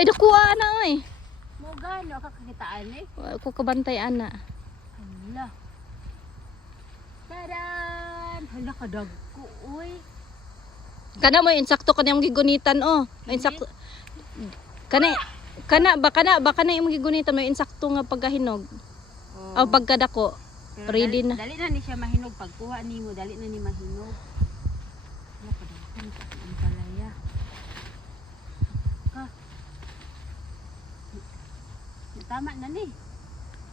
Ay dakuha ana oy. Mo gano kakakitaan eh. Ko kabantay ana. Hala. Tadan! Hala kadagko uy. Kana mo insakto kana imong gigunitan oh. Insakto. Kana baka na imong gigunitan mo insakto nga pagkahinog. Oh. O pagkadako. Pero Ready na. Dali na ni siya mahinog pagkuha nimo, dali na ni mahinog. Hala kadagko ang palaya. Ha. Tama na ni.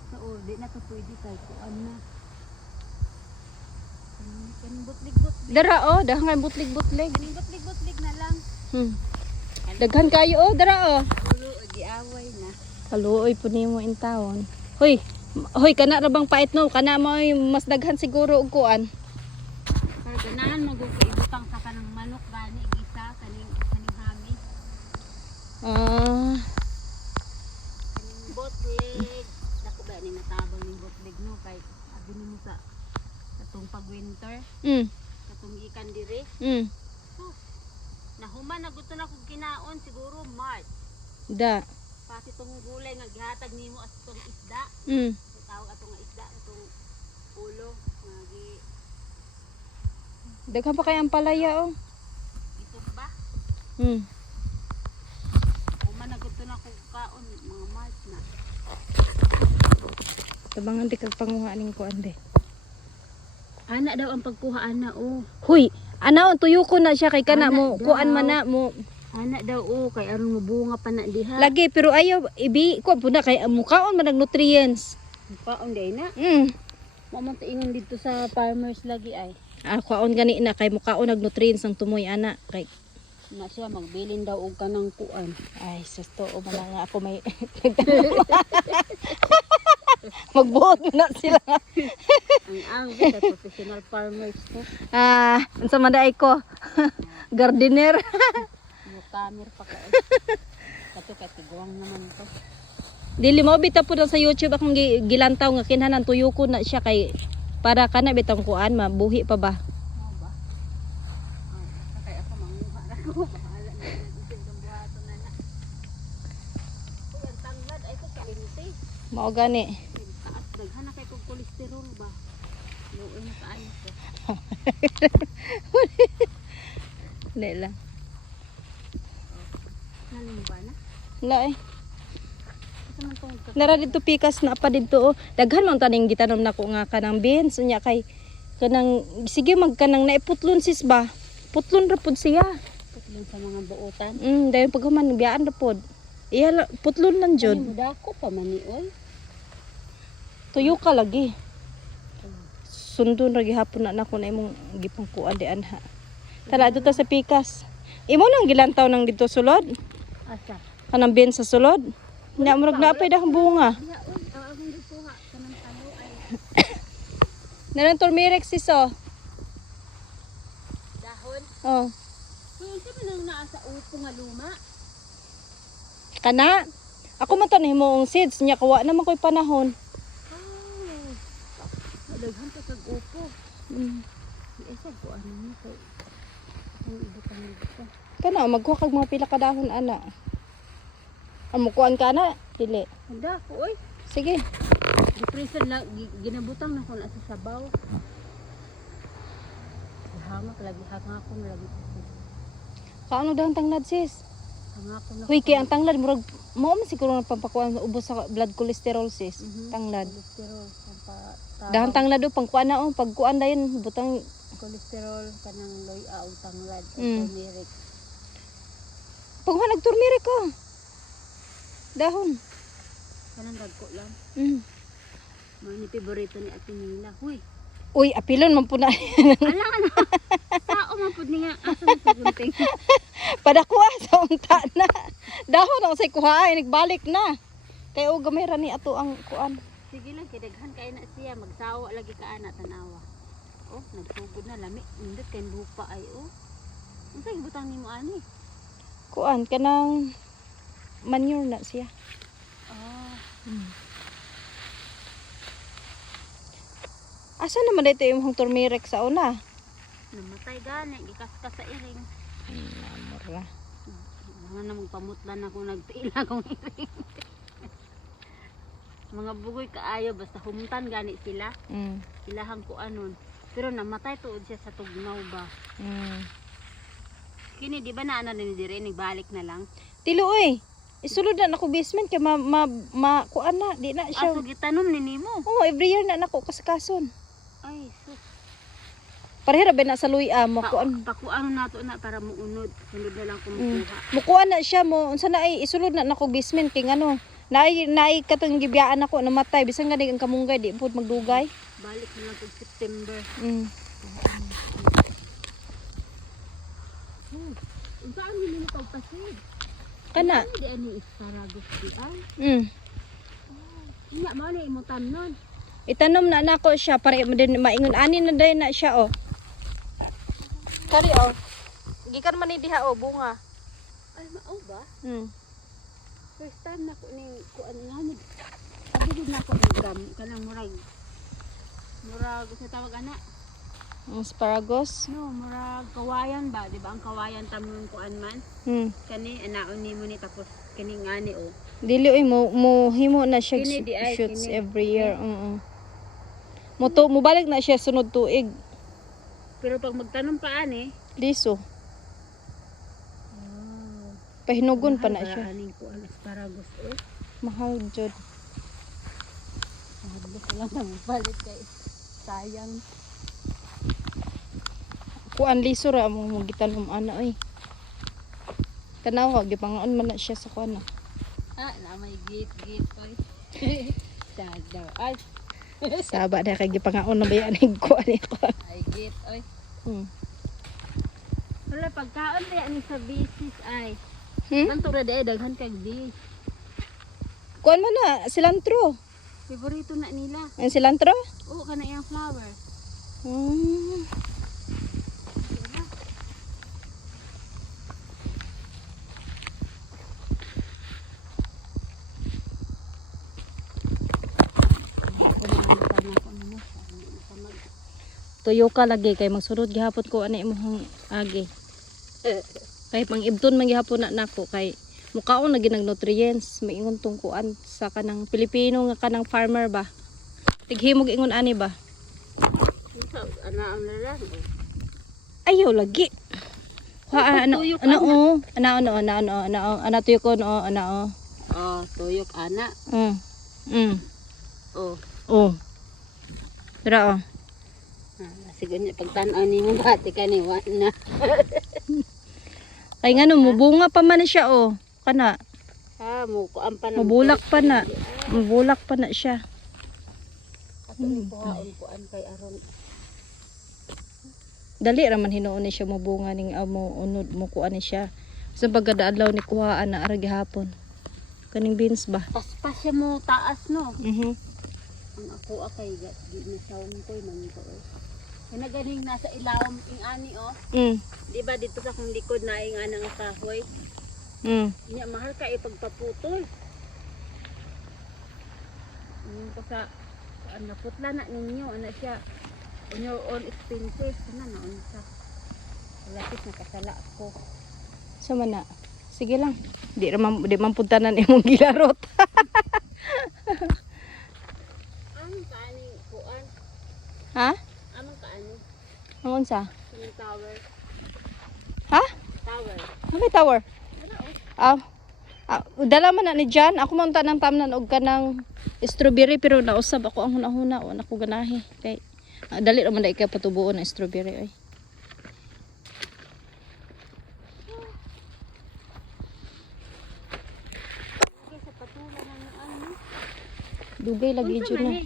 So, di na to pwede kay kuan na. Kaning butlig-butlig. Dara oh, dahang butlig-butlig. Kaning butlig-butlig na lang. Daghan kayo oh, dara oh. Ulo, giaway na. Kaluoy po nimo in town. Hoy, kana ra bang pait no? Kana mo mas daghan siguro og kuan. Pero ganahan mag-ibutang sa kanang manok gani gisa kaning hami. Kaning botleg. Dako ba ni natabang ning botleg no kay abi nimo sa katong pag-winter, katong ikan diri. Nahuman na gusto na kog kinaon siguro March. Da. Pati tong gulay nga gihatag nimo as tong isda. Tawag atong nga isda atong ulo nga Daghan pa kay ang palaya oh. gitok ba? Human na gusto na kog kaon mga March na. Tabangan di kag panguha ning kuan de. Ana daw ang pagkuha ana oh. Huy, ana on tuyo ko na siya kay kana Ana mo daw. kuan man na mo. Ana daw oh kay aron mabunga pa na diha. Lagi pero ayaw ibi ko puna kay mukaon man nag nutrients. Paon day na. Mo man ingon dito sa farmers lagi ay. Kuaon gani na kay mukaon nag nutrients ang tumoy ana kay Na siya magbilin daw og kanang kuan. ay susto o man nga ako may magbuot na sila. Ang sa professional farmers ko. Unsa man daay ko? Gardener. Mo camera pa ka. Kato kay tiguang naman to. Dili mo bitaw po sa YouTube akong gilantaw nga kinahanglan tuyo ko na siya kay para kana bitang kuan mabuhi pa ba. Mo ba? Kay ako manguha na ko. Bahala na isig ng buhaton na na. Uy, ang tanglad ay ko kalimti. Mao gani. Taas daghan na kay kog kolesterol ba. Luoy na kaayo ko. Dili lang. Nalim ba na? Wala eh. Asa man tong Nara dito pikas na pa dito oh. Daghan man taning gitanom nako nga kanang beans unya kay kanang sige magkanang naiputlon sis ba. Putlon ra pud siya. putlon sa mga buotan. Dayon paghuman biyaan ra pud. Iya putlon lang jud. Ano dako pa man ni oy. Tuyo ka lagi. Sundon ra gihapon na nako na imong gipangkuan di anha. Tala dito sa pikas. Imo nang gilantaw nang dito sulod. Asa? Kanang beans sa sulod. Nya murag napay dahang bunga. Diha oy, akong gikuha kanang talo ay Naran turmeric siso. dahon. Oh. Kung sa man ang naa sa upo nga luma. Kana. Ako man tanim mo ang seeds nya kawa naman ko'y panahon. Oh. Daghan pa sa upo. Isa ko ano ni kay ang ibutan dito. Kana magkuha kag mga pila ka dahon ana. Amo kuan kana dili. Handa ko oy. Sige. Depression lang ginabutang na ko na sa sabaw. Hamak lagi hanga ko na lagi. Kaano dahon tanglad sis? Hanga ko na. Huy kay ang tanglad murag mo man siguro na pampakuan ubos sa blood cholesterol sis. Tanglad. Cholesterol Dahon tanglad do pangkuan na pagkuan dayon butang kolesterol kanang loy og tanglad o turmeric. pagkuha nag turmeric ko. Dahon. Kanang dagko lang. Mo ni paborito ni Ate Nila. Huy. Uy, apilon man po na. Ala ana. Sao man pud ni nga asa man sa gunting. Padakuha sa unta na. Dahon ang say kuha ay nagbalik na. Kay og gamay ra ni ato ang kuan. Sige lang kay daghan kay na siya magsawa lagi ka ana tanawa. Oh, nagsugod na lami. Indot kay lupa ay oh. Unsa gibutang nimo ani? Kuan kanang manure na siya. Asa naman dito yung turmeric sa una? Namatay gani, gikaskas sa iring. Namor na. Ano na magpamutlan ako nagtiila kong iring. Mga bugoy kaayo basta humtan gani sila. Mm. Ilahang ko anon. Pero namatay tuod siya sa tugnaw ba. Mm. Kini di ba na ano ni dire nagbalik na lang. Tilo oy. Isulod na nako basement kay kuan na di na siya. Aso gitanom ni nimo. Oh, every year na nako kasakason. Ay sus. Pareha ra ba na sa luya mo kuan. Pakuan nato na para muunod. Sunod na lang kumukuha. Mukuan na siya mo unsa na ay isulod na nako basement kay ngano. Naay katong gibiyaan ako namatay bisan gani ang kamunggay di pud magdugay. Balik na lang pag September. Mm. Saan nila ni pagpasid? Kana. Di ani istaragos di ay. Mm. Inya mo ni imo tamnon. Itanom na nako siya para din maingon ani na day na siya oh. Kari oh. Gikan man ni diha oh bunga. Ay mao ba? Mm. First time na ko ning kuan nga ni. Abi gid na ko ni gam kanang murag. Murag sa tawag ana. Asparagus. No, murag kawayan ba, di ba? Ang kawayan tamnon kuan man. Mm. Kani anaon nimo ni tapos kani ngani oh. Dili oy mo himo na siya Kini di ay, shoots kini. every year. Mo balik na siya sunod tuig. Pero pag magtanom pa ani, Liso. wow. Pahinugon pa na siya. Aning kuan asparagus eh. Mahal jud. Hadlo ko lang nang balit kay sayang. Kuan liso ra mo gitanom ana oy. Tanaw gipangaon man na siya sa kuan. Ah, na may git oy. Sada. Ay, Saba na kay gipangaon na ba yan ang kuan ko. ay git oy. Hmm. Wala pagkaon di ani sa bisis ay. Hmm? Manto ra day daghan kag bis. Kuan man na cilantro. Favorito na nila. Ang cilantro? Oo, kana iyang flower. Hmm. Tuyo ka lagi kay magsurod gihapon ko ani imong agi. Kay pang ibton man gihapon na nako kay mukaon na ginag nutrients maingon tong kuan sa kanang Pilipino nga kanang farmer ba. Tighimog ingon ani ba? Ana ang lalang. Ayaw lagi. Ha ano tuyok ano tuyo ko no ano. Oh, tuyok ana. Oh. Oh. Dira oh. Siguro niya pagtanaw ni mo bati ka ni wa na. Kay ngano mubunga pa man siya oh. Kana Mo kuan pa na. mabulak pa na. Mabulak pa na siya. Ato ni kuhaon kuan kay aron. Dali raman hinuon ni siya mabunga ning mo unod mo kuan ni siya. Sa pagkadaadlaw ni kuhaan na ara gihapon. Kaning beans ba? Paspas siya mo taas no. Mhm. Ang ako akay di na sound ko man ko. Kana ganing nasa ilawom ing ani oh. Di ba dito sa kong likod na ing anang kahoy. Inya mahal ka ipagpaputol. Yung ko sa naputla na ninyo ana siya. On your own expenses na naon sa. Lapis na kasala ako. Sa man na. Sige lang. Di man puntanan imong gilarot. Ang kaani kuan. Ha? Amang kaani. Angon sa? Yung tower. Ha? Tower. May tower. Dala man na ni Jan. Ako man tanang tamnan og kanang strawberry pero nausab ako ang hunahuna o nako ganahi kay dali ra man dai kay patubuon ang strawberry oy. Sa patula ng ano. Dugay lagi jud na. Ni.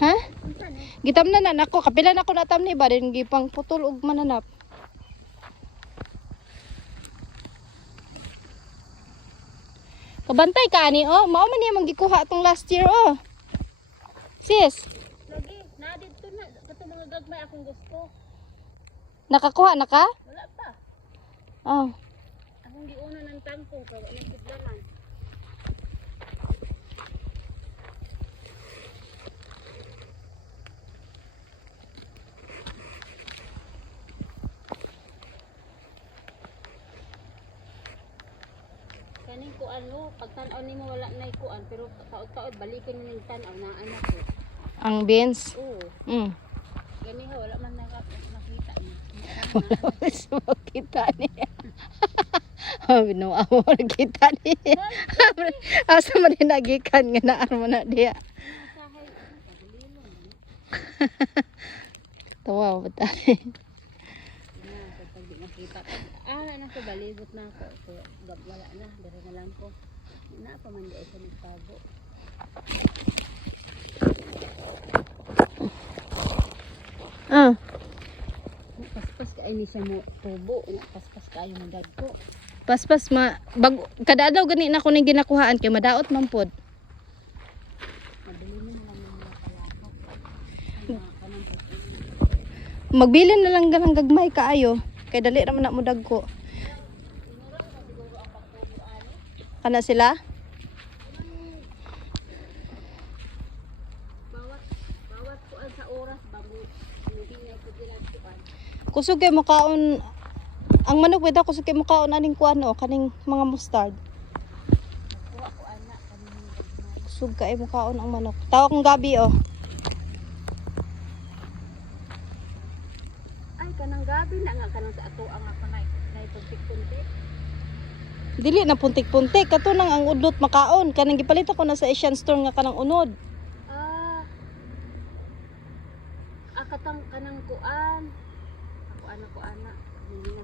Ha? Unsa ni? Gitamnan na nako kapila na ko natam ni ba din gipang putol og mananap. Kabantay ka ani oh, mao man imong gikuha tong last year oh. Sis, Lagi na dito na kato mga gagmay akong gusto. nakakuha na ka? Wala pa. Oh. Akong giuna ng tangkong pero anong kidlaman. Kaning kuan mo, pag tan-aw nimo wala na kuan, pero taod-taod balikan mo ning tan-aw na anak ko. Ang beans. Oo. Mm. Gani ha wala man nakita niya. Kita niya. Binuwa mo kita niya. Asa man din nagikan nga naan mo na diya. Masahay, pagulilo. Tawa ba tayo? Pag di nakita. Na ko balibot na ako. So, wala na, dere na lang ko. Na pa man di sa nagtago. Ah, Paspas kayo ni siya mo tubo. Paspas kayo mo dagko. paspas kada daw gani na ko ning ginakuhaan kay madaot man pod. Madali mo na lang yung mga kalakot. Kanang Magbilin na lang ganang gagmay kaayo kay dali ra man na mo dagko. Kana sila? bawat kuan sa oras bago hindi na ko kuan. Kusog kay mukaon ang manok bitaw kusog kay mukaon aning kuan o kaning mga mustard. Kuha ko anak kanang gagmay. Kusog kay mukaon ang manok. Tawa kong gabi o. Ay kanang gabi na nga kanang sa ato ang ako na ipuntik-puntik. Dili na puntik-puntik kato nang ang udlot makaon kanang gipalit ako na sa Asian store nga kanang unod. Katang kanang kuan. Ako anak. Hindi na